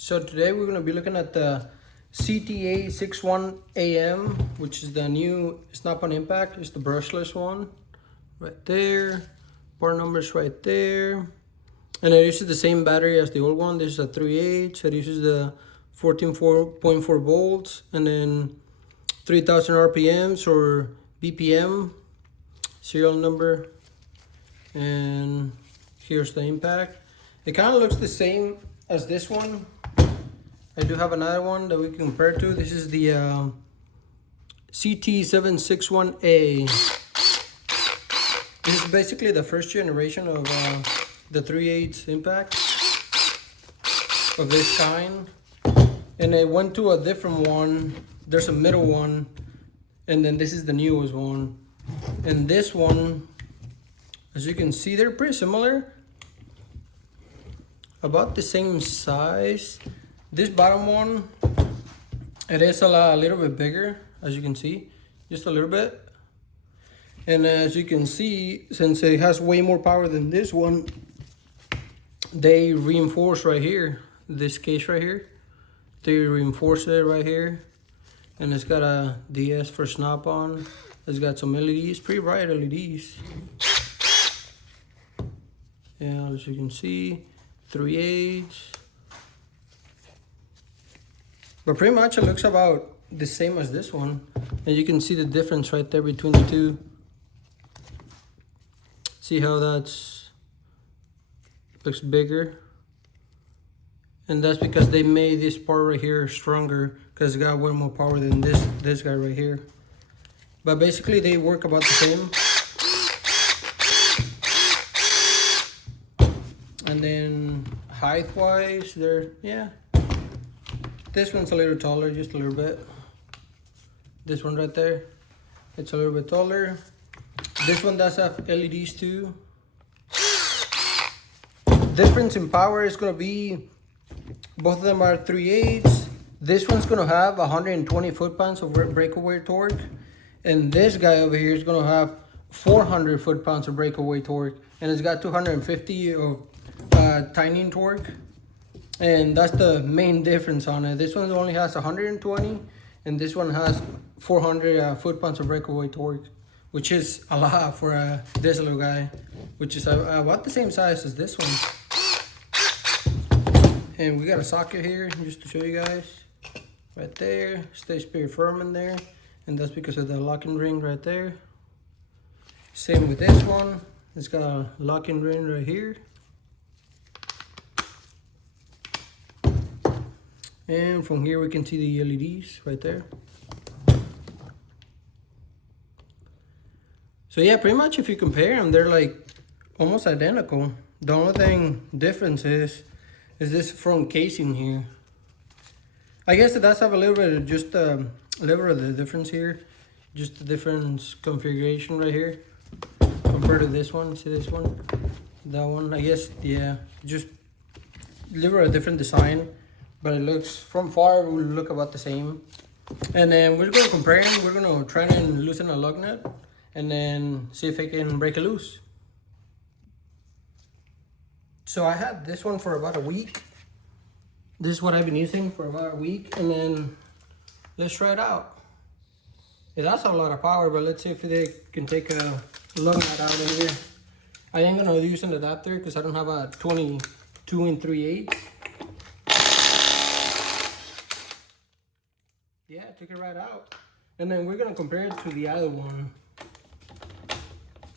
So today we're going to be looking at the CT861AM, which is the new Snap-on impact. It's the brushless one right there. Part number's right there. And it uses the same battery as the old one. This is a 3/8. It uses the 14.4 volts and then 3000 RPMs or BPM serial number. And here's the impact. It kind of looks the same as this one. I do have another one that we can compare to. This is the CT761A. This is basically the first generation of the 3/8 impact of this kind. And I went to a different one. There's a middle one. And then this is the newest one. And this one, as you can see, they're pretty similar. About the same size. This bottom one, it is a little bit bigger, as you can see, just a little bit. And as you can see, since it has way more power than this one, they reinforce right here, this case right here. They reinforce it right here. And it's got a DS for Snap-on. It's got some LEDs, pretty bright LEDs. Yeah, as you can see, 3/8. But pretty much it looks about the same as this one. And you can see the difference right there between the two. See how that's looks bigger? And that's because they made this part right here stronger, because it got way more power than this guy right here. But basically they work about the same. And then height wise, yeah. This one's a little taller, just a little bit. This one right there, it's a little bit taller. This one does have LEDs too. Difference in power is gonna be, both of them are 3/8. This one's gonna have 120 foot-pounds of breakaway torque. And this guy over here is gonna have 400 foot-pounds of breakaway torque. And it's got 250 of tightening torque. And that's the main difference on it. This one only has 120, and this one has 400 foot-pounds of breakaway torque, which is a lot for this little guy, which is about the same size as this one. And we got a socket here, just to show you guys, right there. Stays pretty firm in there, and that's because of the locking ring right there. Same with this one. It's got a locking ring right here. And from here we can see the LEDs right there. So yeah, pretty much if you compare them, they're like almost identical. The only thing difference is this front casing here. I guess it does have a little bit of just a little bit of the difference here. Just the different configuration right here compared to this one. See this one? That one, I guess, yeah, just a little bit of different design. But it looks, from far, it will look about the same. And then we're going to compare them. We're going to try and loosen a lug nut and then see if I can break it loose. So I had this one for about a week. This is what I've been using for about a week. And then let's try it out. It has a lot of power, but let's see if they can take a lug nut out of here. I ain't going to use an adapter because I don't have a 22 and 3/8. Yeah, I took it right out. And then we're gonna compare it to the other one.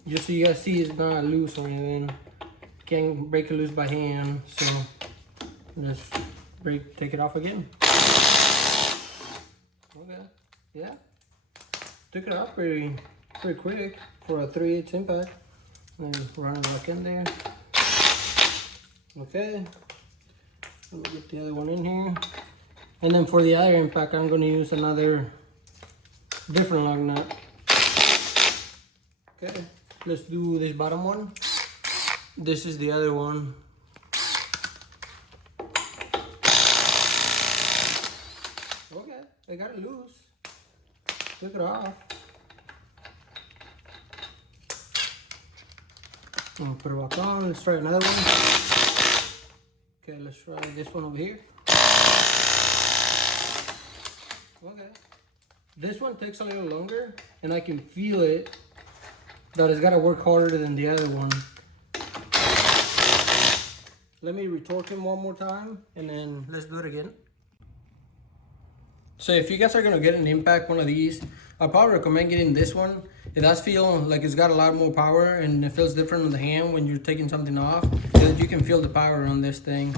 Just so you guys see it's not loose or anything. Can't break it loose by hand, so let's take it off again. Okay, yeah. Took it off pretty quick for a 3/8 impact. And run it back in there. Okay. Let me get the other one in here. And then for the other impact, I'm going to use another different lug nut. Okay, let's do this bottom one. This is the other one. Okay, I got it loose. Took it off. I'll put it back on. Let's try another one. Okay, let's try this one over here. Okay. This one takes a little longer, and I can feel it that it's gotta work harder than the other one. Let me retorque him one more time, and then let's do it again. So if you guys are gonna get an impact one of these, I probably recommend getting this one. It does feel like it's got a lot more power, and it feels different on the hand when you're taking something off. You can feel the power on this thing.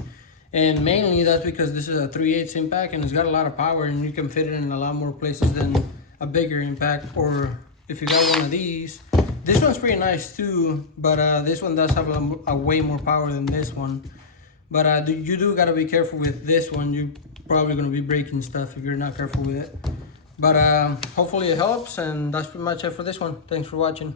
And mainly that's because this is a 3/8 impact, and it's got a lot of power, and you can fit it in a lot more places than a bigger impact. Or if you got one of these, this one's pretty nice too, but this one does have a way more power than this one. But you do gotta be careful with this one. You're probably gonna be breaking stuff if you're not careful with it. But hopefully it helps, and that's pretty much it for this one. Thanks for watching.